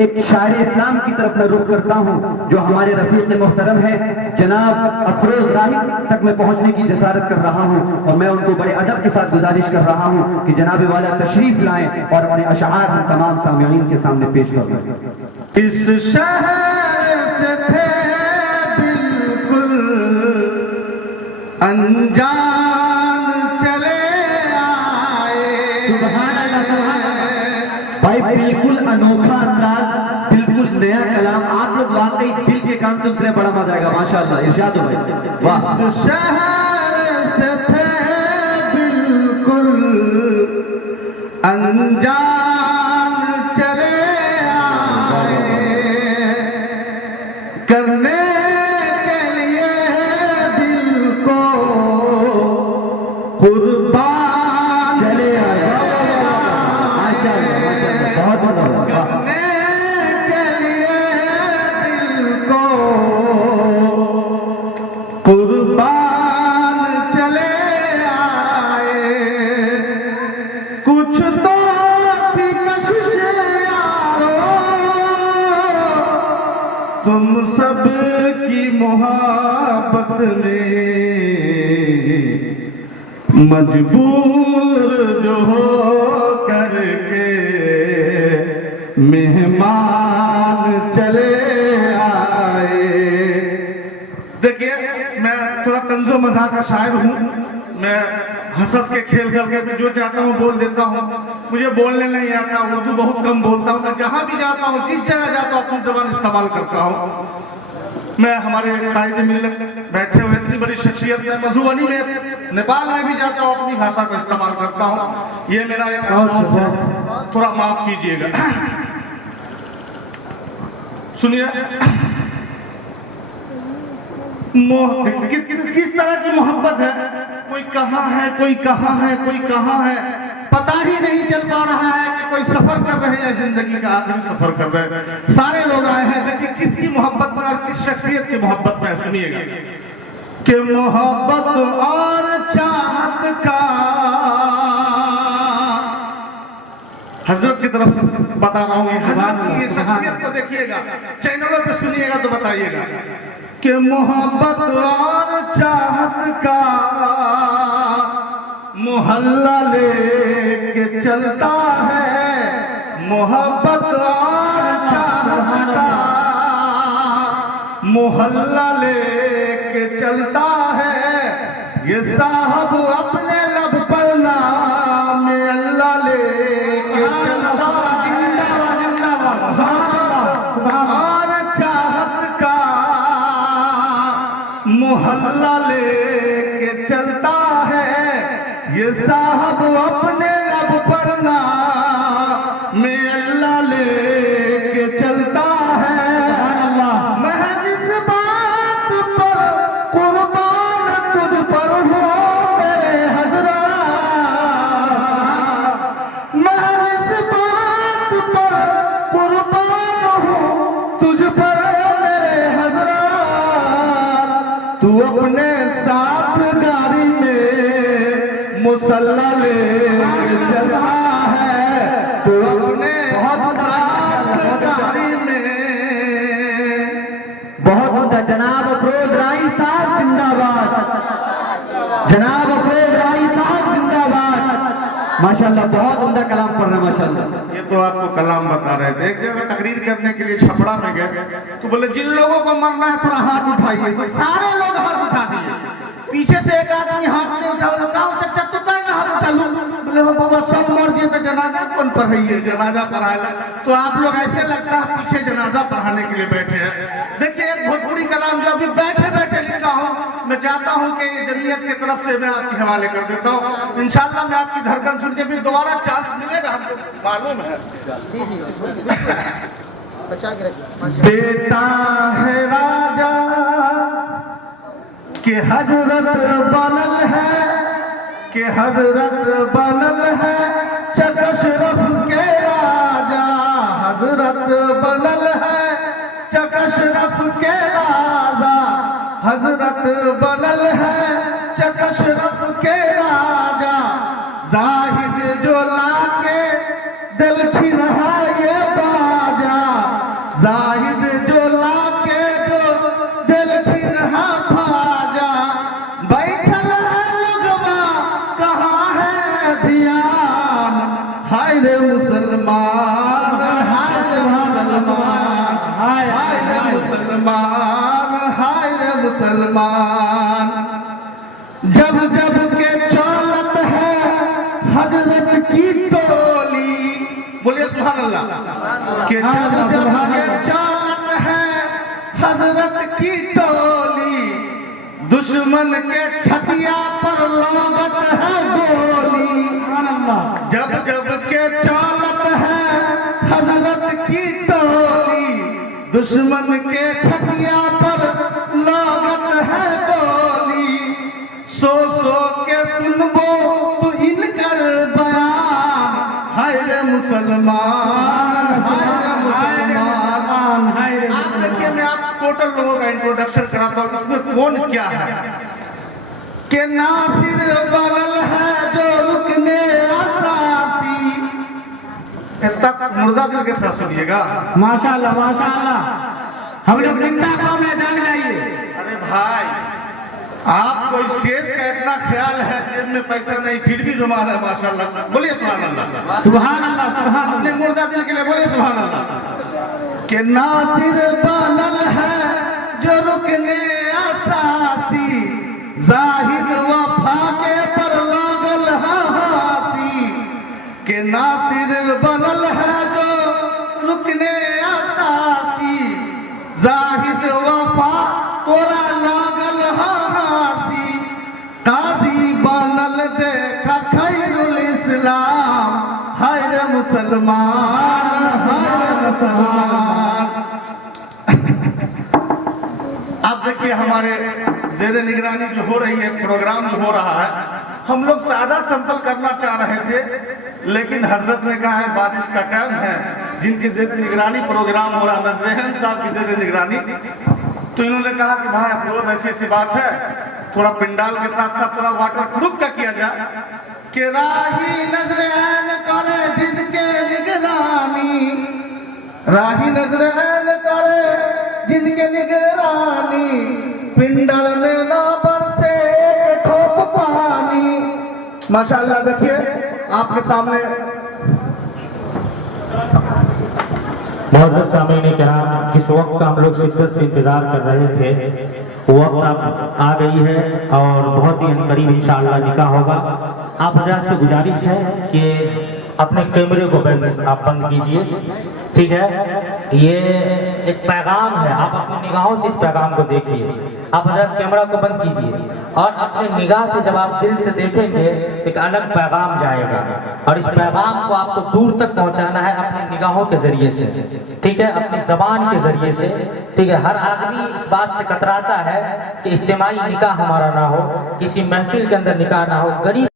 एक शायर इस्लाम की तरफ मैं रुख करता हूँ जो हमारे रफीक मोहतरम है जनाब अफरोज राही तक मैं पहुँचने की जसारत कर रहा हूँ और मैं उनको बड़े अदब के साथ गुजारिश कर रहा हूँ कि जनाब वाला तशरीफ लाएं और अपने अशआर हम तमाम सामईन के सामने पेश फरमाएं। इस शहर से थे बिल्कुल अनजान चले आए। सुभान अल्लाह, सुभान अल्लाह। भाई बिल्कुल अनोखा अंदाज, बिल्कुल नया कलाम। आप लोग वाकई दिल के कान से सुने, बड़ा मजा आएगा माशाअल्लाह। इरशाद हो भाई, वाह। इस शहर से थे बिल्कुल अनजान चले आए, करने के लिए दिल को कुर्बान चले आए, माशाअल्लाह माशाअल्लाह, बहुत बहुत करने के लिए दिल को कुर्बान चले आए। कुछ तो थी कशिश यारो तुम सब की मोहब्बत में, मजबूर जो हो करके मेहमान चले आए। देखिए मैं थोड़ा तंजो मजाक का शायर हूँ, मैं हंस के खेल खेल के भी जो चाहता हूँ बोल देता हूँ। मुझे बोलने नहीं आता, उर्दू बहुत कम बोलता हूँ। मैं जहाँ भी जाता हूँ, जिस जगह जाता हूँ, अपनी जबान इस्तेमाल करता हूँ। मैं हमारे कायदे मिल्लत बैठे हुए इतनी बड़ी शख्सियत में मधुबनी में, नेपाल में भी जाता हूँ, अपनी भाषा को इस्तेमाल करता हूँ। ये मेरा एक अंदाज है, थोड़ा माफ कीजिएगा। सुनिए, किस तरह की मोहब्बत है, कोई कहाँ है, कोई कहाँ है, कोई कहाँ है, पता ही नहीं चल पा रहा है कि कोई सफर कर रहे हैं, जिंदगी का आखिरी सफर कर रहे हैं। सारे लोग आए हैं, देखिए किसकी मोहब्बत में और किस शख्सियत की मोहब्बत में। सुनिएगा कि मोहब्बत और चाहत का हजरत की तरफ से बता रहा हूँ, हजरत की ये शख्सियत को देखिएगा, चैनलों पे सुनिएगा तो बताइएगा कि मोहब्बत और चाहत का मोहल्ला लेके चलता है, मोहब्बत और चाहत का मोहल्ला लेके चलता है। ये साहब अपने लब पर नाम अल्लाह लेके चलता है, और चाहत का मोहल्ला लेके चलता है। ये साहब अपने लब पर नाम में अल्लाह लेके चलता है। महज इस बात पर कुर्बान तुझ पर हो मेरे हजरा, महज इस बात पर कुर्बान हो तुझ पर मेरे हजरा। तू अपने साथ गाड़ी में मुसल्ला लेके चला है, तू अपने साथ गाड़ी में। बहुत उम्दा। जनाब अफरोज राही साहब जिंदाबाद, जनाब अफरोज राही साहब जिंदाबाद। माशाल्लाह बहुत उम्दा कलाम पढ़ रहे हैं माशाल्लाह। ये तो आपको कलाम बता रहे थे। एक जगह तकरीर करने के लिए छपड़ा में गए तो बोले जिन लोगों को मरना है थोड़ा हाथ उठाइए, तो सारे लोग हाथ उठा दिए। पीछे से एक आदमी हाथ नहीं उठा, बोले कहा चाचा तू कहीं हाथ उठा लू, बोले हो बाबा सब मर गए तो जनाजा कौन पढ़ाइए, जनाजा पढ़ाए। तो आप लोग ऐसे लगता है पीछे जनाजा पढ़ाने के लिए बैठे हैं। देखिए एक भोजपुरी कलाम जो अभी बैठे बैठे लिखा हूँ, मैं चाहता हूँ कि जमीयत की तरफ से मैं आपके हवाले कर देता हूँ। इंशाल्लाह मैं आपकी धड़कन सुन के फिर दोबारा चांस मिलेगा, हमको मालूम है। बेटा है राजा कि हजरत बनल है, कि हजरत बनल है, चकशरफ के राजा हजरत बनल है, चकशरफ के राजा हजरत बनल है, चकशरफ के राजा। जाहिद जो लाके दिल खिरहा ये बाजा, मुसलमान, जब जब के चौलत है हजरत की टोली, बोलिए सुभान अल्लाह। कि जब जब के चौलत है हजरत की टोली, दुश्मन के छतिया पर लागत है गोली। जब जब के चौलत है हजरत की टोली, दुश्मन के छतिया पर लागत है गोली। सो सो के सुनबो तो इनकर बयान, हाय रे मुसलमान, हाय रे मुसलमान। आप देखिए, मैं आप टोटल लोगों का इंट्रोडक्शन कराता हूँ, इसमें कौन क्या है। के नासिर बनल है जो रुकने असासी, तक मुर्दा दिल के साथ सुनिएगा। माशाल्लाह माशाल्लाह, हम लोग जिंदा कौम है, जाग जाइए। अरे भाई, आपको स्टेज का इतना ख्याल है, जेब में पैसा नहीं फिर भी रुमाल है, माशाल्लाह। बोलिए सुभान अल्लाह, सुभान अल्लाह, सुभान अपने मुर्दा दिल के लिए बोलिए सुभान अल्लाह। के नासिर बनल है जो रुकने असासी, जाहिद वफा के पर लागल है हासी। के नासिर बनल है जो रुकने असासी, जाहिद वफा तोरा लागल है हासी। काजी बनल देखा खैरुल इस्लाम, हाय रे मुसलमान, हाय रे मुसलमान। अब देखिए, हमारे ज़ेरे निगरानी जो हो रही है, प्रोग्राम जो हो रहा है, हम लोग सादा सिंपल करना चाह रहे थे, लेकिन हजरत ने कहा है बारिश का टाइम है, जिनकी ज़ेरे निगरानी प्रोग्राम हो रहा है, नजरेहन साहब की ज़ेरे निगरानी, तो इन्होंने कहा कि भाई अफरोज ऐसी ऐसी बात है, थोड़ा पिंडाल के साथ साथ थोड़ा वाटर प्रूफ का किया जाए। कि राही नजरेहन करे जिनके निगरानी, राही नजरेहन करे जिनके निगरानी, पिंडल में ना बरसे एक ठोप पानी। माशाल्लाह, देखिए आपके सामने बहुत सामने किराम, जिस वक्त का हम लोग शिद्दत से इंतजार कर रहे थे, वो वक्त अब आ गई है और बहुत ही करीब इंशाअल्लाह निकाह होगा। आप हज़रात से गुजारिश है कि अपने कैमरे को आप बंद कीजिए, ठीक है। ये एक पैगाम है, आप अपनी निगाहों से इस पैगाम को देखिए। आप हज़रात कैमरा को बंद कीजिए और अपने निगाह से जब आप दिल से देखेंगे, एक अलग पैगाम जाएगा और इस पैगाम को आपको दूर तक पहुंचाना है अपनी निगाहों के जरिए से, ठीक है, अपनी जबान के जरिए से, ठीक है। हर आदमी इस बात से कतराता है कि इज्तिमाई निकाह हमारा ना हो, किसी महफिल के अंदर निकाह ना हो, गरीब